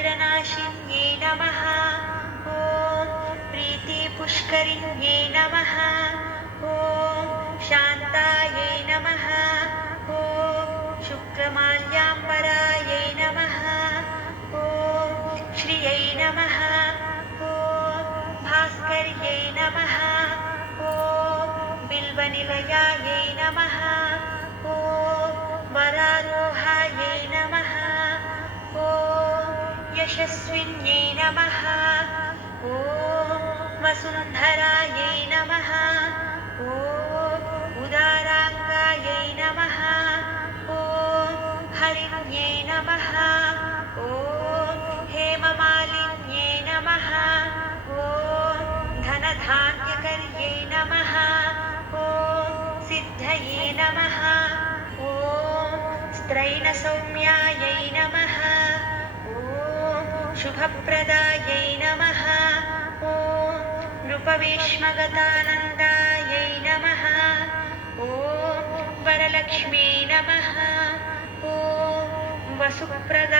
दारिद्र्यनाशिन्यै नमः। ॐ प्रीतिपुष्करिण्यै नमः। ॐ शान्तायै नमः। ॐ शुक्रमाल्याम्बरायै नमः। ॐ श्रियै नमः। ॐ भास्कर्यै नमः। ॐ बिल्वनिलयायै नमः। ॐ वरारोहायै नमः। ॐ यशस्विन्यै नमः। ॐ वसुन्धरायै नमः। ॐ उदाराङ्गायै नमः। ॐ हरिण्यै नमः। ॐ हेममालिन्यै नमः। ॐ धनधान्यकर्यै नमः। ॐ सिद्धये नमः। ॐ स्त्रैणसौम्यायै नमः। ॐ शुभप्रदायै नमः। ॐ नृपवेश्मगतानन्दायै नमः। ॐ वरलक्ष्म्यै नमः। ॐ वसुप्रदा